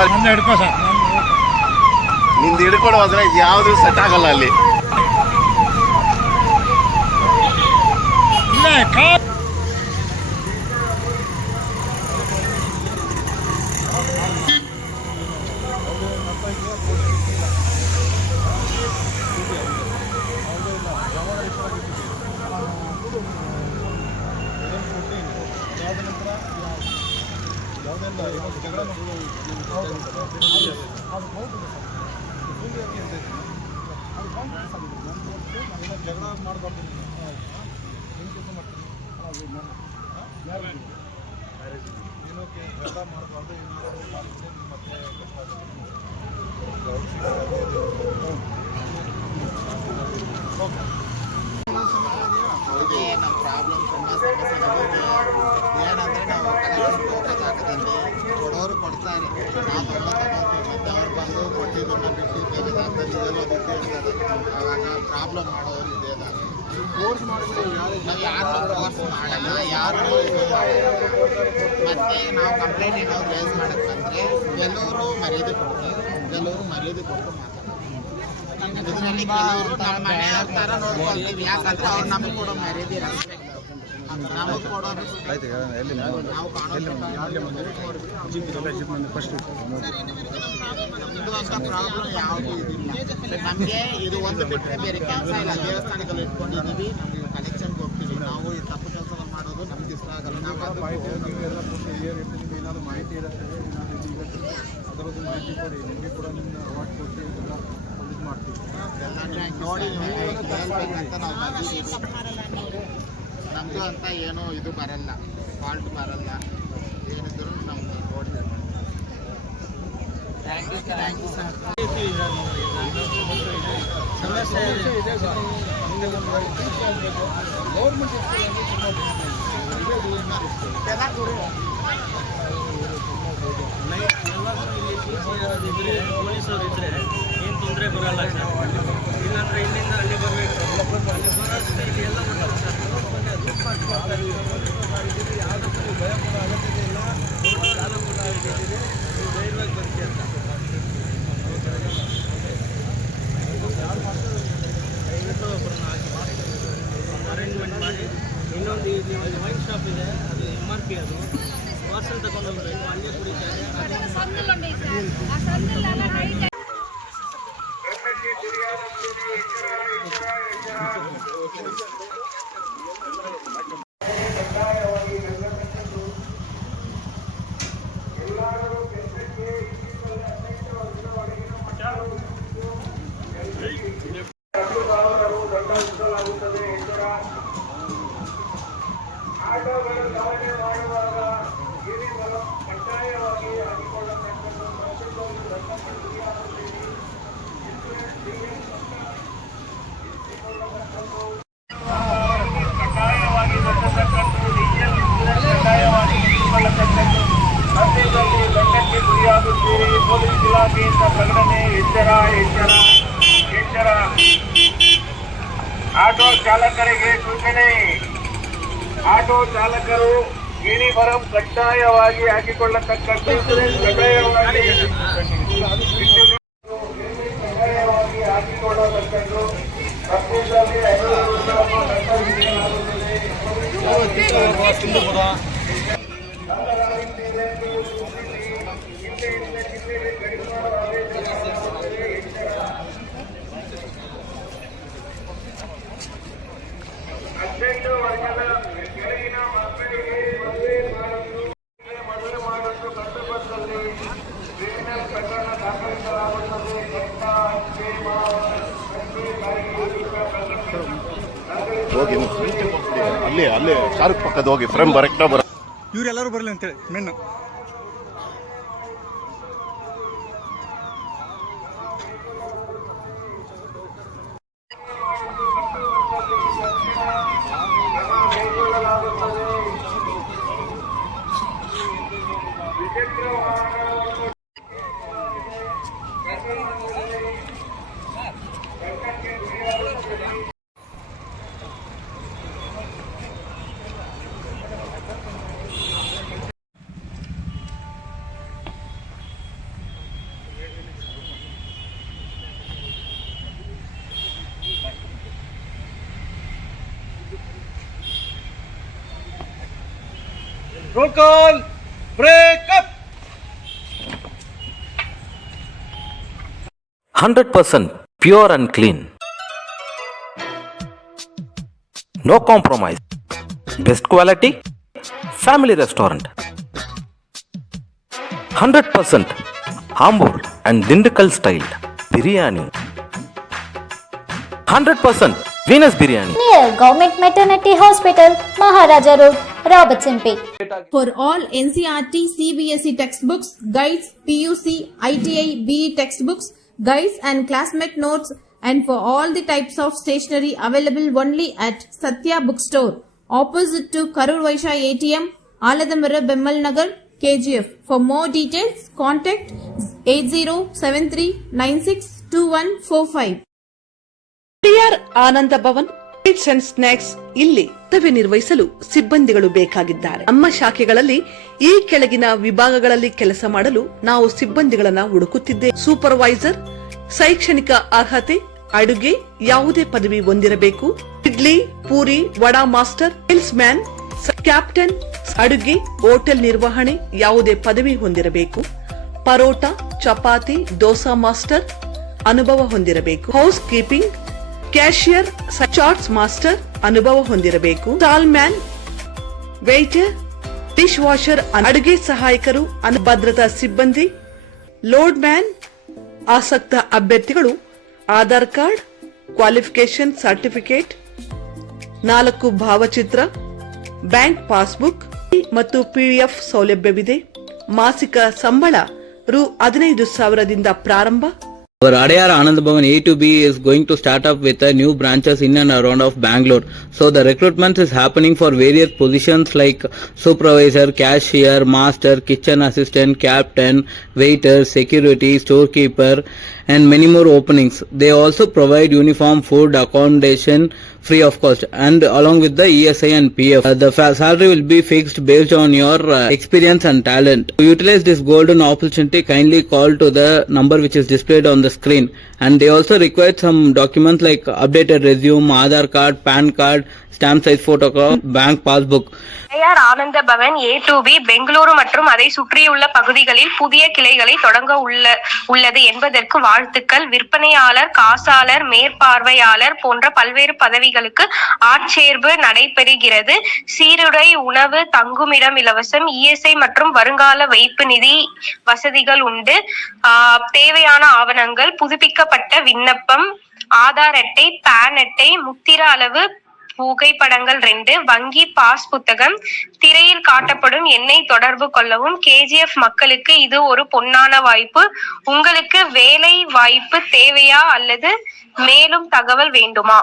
ಹಿಡ್ಕೋ sir, ನಿಂದು ಹಿಡ್ಕೊಂಡು ಹೋದ್ರೆ ಯಾವುದು ಸೆಟ್ ಆಗಲ್ಲ ಅಲ್ಲಿ. ಜಗಳ ಮಾಡಬಾರ್ದು. ಏನಕ್ಕೆ ಜಗಳ ಮಾಡಬಾರ್ದು, ಮತ್ತೆ ನಮ್ಮ ಪ್ರಾಬ್ಲಮ್ ತುಂಬ ಸಮಸ್ಯೆ ಏನಂದರೆ ನಾವು ಕಲೆಕ್ಷನ್ ಹೋಗೋದಾಗದಲ್ಲಿ ಕೊಡೋರು ಕೊಡ್ತಾರೆ, ನಾವು ತಗೋತೀವಿ, ಮತ್ತು ಅವ್ರು ಬಂದು ಕೊಟ್ಟಿದ್ದನ್ನು ಬಿಟ್ಟು ಬೇರೆ ಜಾಗದಲ್ಲಿ ಇರ್ತಾರೆ. ಅವಾಗ ಪ್ರಾಬ್ಲಮ್ ಮಾಡೋರು ಇದೆ. ಫೋರ್ಸ್ ಮಾಡಿದ್ರೆ ನಾವು ಯಾರು ಫೋರ್ಸ್ ಮಾಡಲ್ಲ, ಯಾರು ಮತ್ತೆ ನಾವು ಕಂಪ್ಲೇಂಟ್ ಏನಾದ್ರು ರೇಸ್ ಮಾಡಕ್ಕೆ ಬಂದರೆ ಕೆಲವರು ಮರ್ಯಾದೆ ಕೊಡ್ತಾರೆ, ಕೆಲವರು ಮರ್ಯಾದೆ ಕೊಟ್ಟು ಮಾತಾಡ್ತಾರೆ. ಇದರಲ್ಲಿ ಕೆಲವರು ನಮ್ಮ ಮನೆಯವ್ರ ಥರ ನೋಡ್ಕೊಳ್ತೀವಿ, ಯಾಕಂದ್ರೆ ಅವ್ರು ನಮಗೆ ಕೊಡೋ ಮರ್ಯಾದೆ ರೆಸ್ಪೆಕ್ಟ್, ನಮಗೆ ಕೊಡೋ ನಾವು ಕಾಣೋದು ಅಂತ ಪ್ರಾಬ್ಲಮ್ ಯಾವುದೂ ಇದಿಲ್ಲ. ನಮಗೆ ಇದು ಒಂದು ಬಿಟ್ಟರೆ ಬೇರೆ ಕೆಲಸ ಇಲ್ಲ. ದೇವಸ್ಥಾನದಲ್ಲಿ ಇಟ್ಕೊಂಡಿದ್ದೀವಿ, ನಮಗೆ ಕಲೆಕ್ಷನ್ಗೆ ಹೋಗ್ತೀವಿ. ನಾವು ಈ ತಪ್ಪು ಕೆಲಸಗಳು ಮಾಡೋದು ನಮ್ಗೆ ಇಷ್ಟ ಆಗಲ್ಲ. ನಾವು ನೀವೆಲ್ಲ ಕೊಟ್ಟು ನಿಮ್ಗೆ ಏನಾದರೂ ಮಾಹಿತಿ ಇರುತ್ತೆ, ಅದರದ್ದು ಮಾಹಿತಿ ಕೊಡಿ, ನಿಮಗೆ ಕೂಡ ನಿಮ್ಮನ್ನ ಅವಾರ್ಡ್ ಕೊಟ್ಟು ಇದೆಲ್ಲ ಇದು ಮಾಡ್ತೀವಿ. ನೋಡಿ ಹೇಳ್ಬೇಕಂತ ನಾವು ಬಂದಿದ್ದೀವಿ. ನಮ್ಮದು ಅಂತ ಏನೂ ಇದು ಬರಲ್ಲ, ಫಾಲ್ಟ್ ಬರಲ್ಲ, ಏನಿದ್ರು ನಮ್ಗೆ ನೋಡಿ. Thank you sir. ಸಮಸ್ಯೆ ಇದೆ ಸರ್. ಗೌರ್ಮೆಂಟ್ ಇದ್ರೆ ಪೊಲೀಸರು ಇದ್ದರೆ ಏನು ತೊಂದರೆ ಬರಲ್ಲ ಸರ್. ಇಲ್ಲಾಂದರೆ ಇಲ್ಲಿಂದ ಅಲ್ಲಿ ಬರಬೇಕು, ಅಲ್ಲಿ ಬರೋದಕ್ಕೆ ಎಲ್ಲ ಯಾವುದಕ್ಕೂ ಭಯ ಪಡೋ ಅಗತ್ಯತೆ ಇಲ್ಲ. ಧೈರ್ಯವಾಗಿ ಬರ್ತೀವಿ ಅಂತ ದಯವಿಟ್ಟು ಒಬ್ಬರನ್ನ ಹಾಕಿ ಅರೇಂಜ್ಮೆಂಟ್ ಮಾಡಿ. ಇನ್ನೊಂದು ಇಲ್ಲಿ ಒಂದು ವೈನ್ ಶಾಪ್ ಇದೆ, ಅದು MRP, ಅದು ಪಾರ್ಸಲ್ ತಗೊಂಡೋಗ್ರೆ ಅಲ್ಲೇ ಕುಡಿತಾರೆ. ಆಟೋಗಳು ಚಾಲನೆ ಮಾಡುವಾಗ ಯೂನಿಫಾರ್ಮ್ ಕಡ್ಡಾಯವಾಗಿ ಹಾಕಿಕೊಳ್ಳತಕ್ಕದ್ದು ಪ್ರತಿಯೊಂದು ಕಡ್ಡಾಯವಾಗಿ ದಂಡತಕ್ಕದ್ದು, ಡೀಸೆಲ್ ಕಡ್ಡಾಯವಾಗಿ ಇಟ್ಟುಕೊಳ್ಳತಕ್ಕದ್ದು. ಸದ್ಯದಲ್ಲಿ ದಂಡಕ್ಕೆ ಗುರಿಯಾಗುತ್ತೀರಿ. ಪೊಲೀಸ್ ಇಲಾಖೆಯಿಂದ ಪ್ರಕಟಣೆ. ಎಚ್ಚರ ಎಚ್ಚರ ಎಚ್ಚರ. ಆಟೋ ಚಾಲಕರಿಗೆ ಸೂಚನೆ. ಆಟೋ ಚಾಲಕರು ಯೂನಿಫಾರ್ಮ್ ಕಡ್ಡಾಯವಾಗಿ ಹಾಕಿಕೊಳ್ಳತಕ್ಕದ್ದು, ಕಡ್ಡಾಯವಾಗಿ ಹಾಕಿಕೊಳ್ಳತಕ್ಕದ್ದು. ರಸ್ತೆಯಲ್ಲಿ 5 ವರ್ಷವನ್ನು ದಂಡ ವಿಧಿಸಲಾಗುತ್ತದೆ. ಹದಿನೆಂಟು ವರ್ಷದ ಕೆಳಗಿನ ಮಕ್ಕಳಿಗೆ ಮದುವೆ ಮಾಡಲು ಕರ್ತವ್ಯದಲ್ಲಿ ಕ್ರಿಮಿನಲ್ ಪ್ರಕರಣ ದಾಖಲಿಸಲಾಗುತ್ತದೆ. ಹೋಗಿ ಅಲ್ಲಿ ಶಾರುಖ್ ಪಕ್ಕದ ಹೋಗಿ ಫ್ರೇಮ್ ಬರಕ್ಟ ಬರ. ಇವರೆಲ್ಲರೂ ಬರಲಿ ಅಂತೇಳಿ ಮೆನ್ನು. Roll call. Break up. 100% pure and clean. No compromise. Best quality. Family restaurant. 100% Ambur and Dindukal style biryani. 100% Venus biryani. Near Government Maternity Hospital, Maharaja Road, Robertson Pay. For all NCERT, CBSE textbooks, guides, PUC, ITI, BE textbooks, guides and classmate notes, and for all the types of stationery available only at Satya Bookstore, opposite to Karur Vaishya ATM, Aladamara Bemmal Nagar, KGF. For more details, contact 8073962145. TR Ananda Bhavan sweets and snacks. ಇಲ್ಲಿ ಕರ್ತವ್ಯ ನಿರ್ವಹಿಸಲು ಸಿಬ್ಬಂದಿಗಳು ಬೇಕಾಗಿದ್ದಾರೆ. ನಮ್ಮ ಶಾಖೆಗಳಲ್ಲಿ ಈ ಕೆಳಗಿನ ವಿಭಾಗಗಳಲ್ಲಿ ಕೆಲಸ ಮಾಡಲು ನಾವು ಸಿಬ್ಬಂದಿಗಳನ್ನ ಹುಡುಕುತ್ತಿದ್ದೇವೆ. ಸೂಪರ್ವೈಸರ್, ಶೈಕ್ಷಣಿಕ ಅರ್ಹತೆ, ಅಡುಗೆ ಯಾವುದೇ ಪದವಿ ಹೊಂದಿರಬೇಕು. Idli, puri, vada master, sales man, captain, ಅಡುಗೆ, ಹೋಟೆಲ್ ನಿರ್ವಹಣೆ ಯಾವುದೇ ಪದವಿ ಹೊಂದಿರಬೇಕು. ಪರೋಟ, ಚಪಾತಿ, ದೋಸಾ ಮಾಸ್ಟರ್ ಅನುಭವ ಹೊಂದಿರಬೇಕು. Housekeeping, cashier, chaats master ಅನುಭವ ಹೊಂದಿರಬೇಕು. Stall man, waiter, dishwasher, ಅಡುಗೆ ಸಹಾಯಕರು, ಭದ್ರತಾ ಸಿಬ್ಬಂದಿ, ಲೋಡ್ ಮ್ಯಾನ್. ಆಸಕ್ತ ಅಭ್ಯರ್ಥಿಗಳು ಆಧಾರ್ ಕಾರ್ಡ್, ಕ್ವಾಲಿಫಿಕೇಶನ್ ಸರ್ಟಿಫಿಕೇಟ್, 4 ಭಾವಚಿತ್ರ, ಬ್ಯಾಂಕ್ ಪಾಸ್ಬುಕ್ ಮತ್ತು PDF ಸೌಲಭ್ಯವಿದೆ. ಮಾಸಿಕ ಸಂಬಳ ರು 15,000ದಿಂದ ಪ್ರಾರಂಭ. Our Adyar Anand Bhavan A to B is going to start up with a new branches in and around of Bangalore. So the recruitment is happening for various positions like supervisor, cashier, master, kitchen assistant, captain, waiter, security, storekeeper, and many more openings. They also provide uniform, food, accommodation free of cost, and along with the ESI and PF. The salary will be fixed based on your experience and talent. To utilize this golden opportunity, kindly call to the number which is displayed on the screen. And they also require some documents like updated resume, Aadhaar card, PAN card, stamp size photograph, bank passbook. Adyar Ananda Pawan A2B Bengaluru மற்றும் அதை சுற்றியுள்ள பகுதிகளில் புதிய கிளைகளை தொடங்க உள்ளது என்பதற்கு வாழ்த்துக்கள். விற்பனையாளர், காசாளர், மேற்பார்வையாளர் போன்ற பல்வேறு பதவிகளுக்கு ஆட்சேர்வு நடைபெறுகிறது. சீருடை, உணவு, தங்குமிடம் இலவசம், ESI மற்றும் வருங்கால வைப்பு நிதி வசதிகள் உண்டு. தேவையான ஆவணங்கள்: புதுப்பிக்கப்பட்ட விண்ணப்பம், ஆதார் அட்டை, பான் அட்டை, முத்திர அளவு புகைப்படங்கள் 2, வங்கி பாஸ் புத்தகம். திரையில் காட்டப்படும் எண்ணை தொடர்பு கொள்ளவும். KGF மக்களுக்கு இது ஒரு பொன்னான வாய்ப்பு. உங்களுக்கு வேலை வாய்ப்பு தேவையா அல்லது மேலும் தகவல் வேண்டுமா?